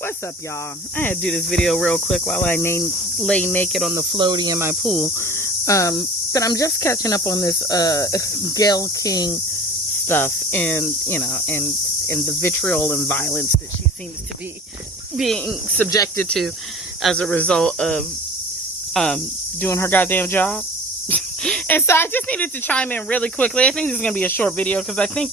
What's up, y'all? I had to do this video real quick while I lay naked on the floaty in my pool. But I'm just catching up on this Gayle King stuff, and and the vitriol and violence that she seems to be being subjected to as a result of doing her goddamn job. And so I just needed to chime in really quickly. I think this is going to be a short video because I think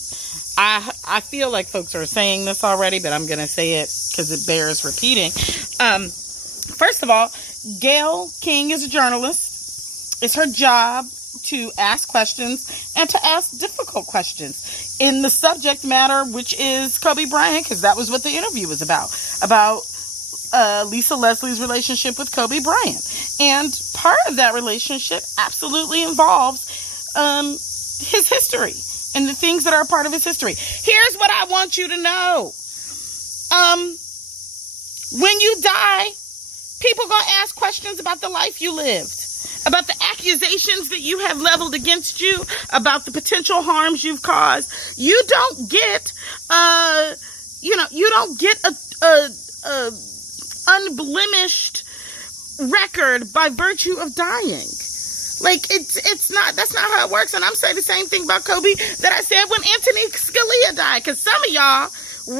I feel like folks are saying this already, but I'm going to say it because it bears repeating. First of all, Gayle King is a journalist. It's her job to ask questions and to ask difficult questions in the subject matter, which is Kobe Bryant, because that was what the interview was about Lisa Leslie's relationship with Kobe Bryant. And part of that relationship absolutely involves his history and the things that are a part of his history. Here's what I want you to know. When you die, people are going to ask questions about the life you lived, about the accusations that you have leveled against you, about the potential harms you've caused. You don't get, a unblemished record by virtue of dying. Like, that's not how it works. And I'm saying the same thing about Kobe that I said when Anthony Scalia died. Because some of y'all,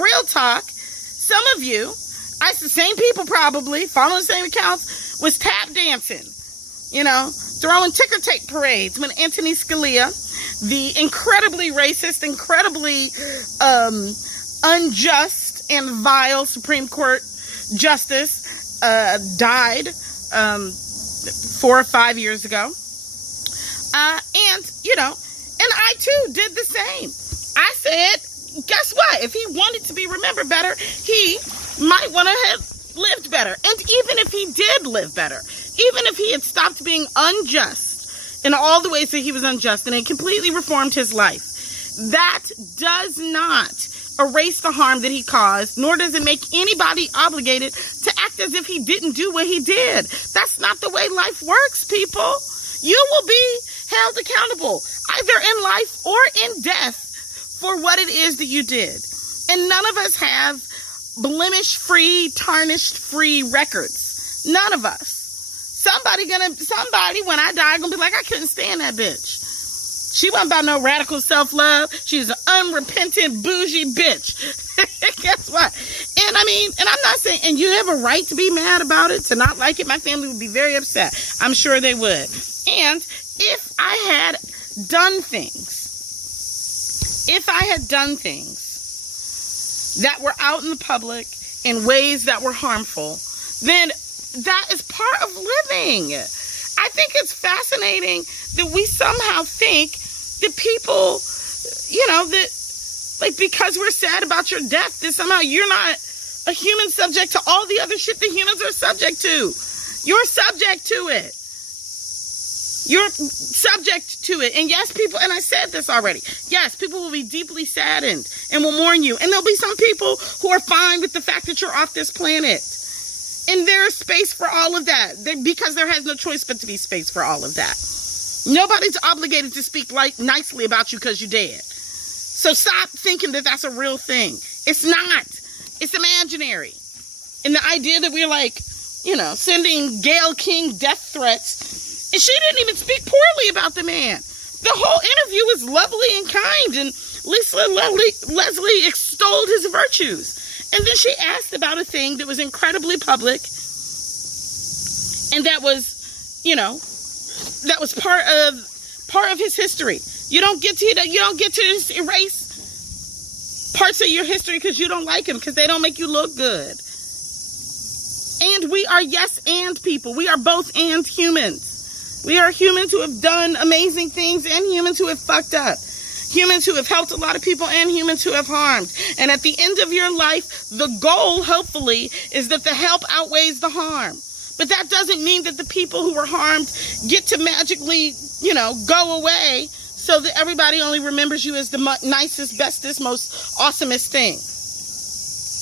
real talk, some of you, the same people probably, following the same accounts, was tap dancing, throwing ticker tape parades when Anthony Scalia, the incredibly racist, incredibly unjust and vile Supreme Court justice, died 4 or 5 years ago. And I too did the same. I said, guess what? If he wanted to be remembered better, he might want to have lived better. And even if he did live better, even if he had stopped being unjust in all the ways that he was unjust and had completely reformed his life, that does not erase the harm that he caused, nor does it make anybody obligated to act as if he didn't do what he did. That's not the way life works, people. You will be held accountable, either in life or in death, for what it is that you did. And none of us have blemish-free, tarnished-free records. None of us. Somebody, when I die, gonna be like, I couldn't stand that bitch. She wasn't about no radical self-love. She's an unrepentant, bougie bitch. Guess what? And I'm not saying, and you have a right to be mad about it, to not like it. My family would be very upset. I'm sure they would. And if I had done things that were out in the public in ways that were harmful, then that is part of living. I think it's fascinating that we somehow think that people, that because we're sad about your death, that somehow you're not a human subject to all the other shit that humans are subject to. You're subject to it. You're subject to it. And yes, people, and I said this already, yes, people will be deeply saddened and will mourn you. And there'll be some people who are fine with the fact that you're off this planet. And there is space for all of that, because there has no choice but to be space for all of that. Nobody's obligated to speak nicely about you because you're dead. So stop thinking that that's a real thing. It's not. It's imaginary. And the idea that we're sending Gayle King death threats, and she didn't even speak poorly about the man. The whole interview was lovely and kind, and Lisa Leslie extolled his virtues. And then she asked about a thing that was incredibly public, and that was, that was part of his history. You don't get to erase parts of your history because you don't like them, because they don't make you look good. And we are yes and people. We are both and humans. We are humans who have done amazing things and humans who have fucked up. Humans who have helped a lot of people and humans who have harmed. And at the end of your life, the goal, hopefully, is that the help outweighs the harm. But that doesn't mean that the people who were harmed get to magically, go away so that everybody only remembers you as the nicest, bestest, most awesomest thing.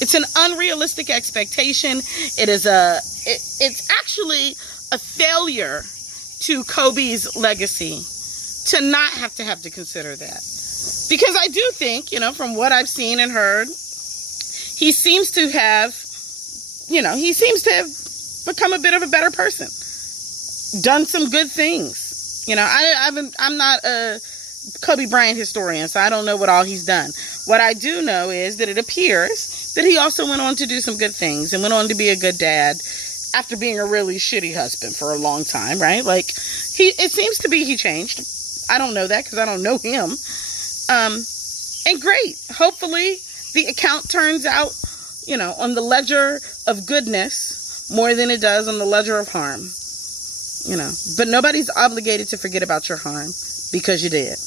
It's an unrealistic expectation. It's actually a failure to Kobe's legacy to not have to consider that. Because I do think, from what I've seen and heard, he seems to have he seems to have become a bit of a better person. Done some good things. I'm not a Kobe Bryant historian, so I don't know what all he's done. What I do know is that it appears that he also went on to do some good things and went on to be a good dad after being a really shitty husband for a long time, right? Like, it seems to be he changed. I don't know that because I don't know him. And great. Hopefully the account turns out, on the ledger of goodness more than it does on the ledger of harm. But nobody's obligated to forget about your harm because you did.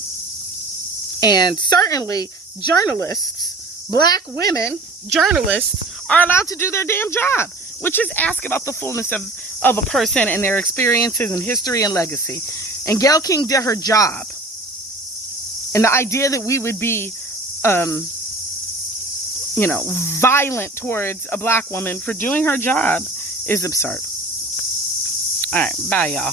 And certainly journalists, black women journalists, are allowed to do their damn job, which is ask about the fullness of a person and their experiences and history and legacy. And Gayle King did her job. And the idea that we would be, violent towards a black woman for doing her job is absurd. All right, bye, y'all.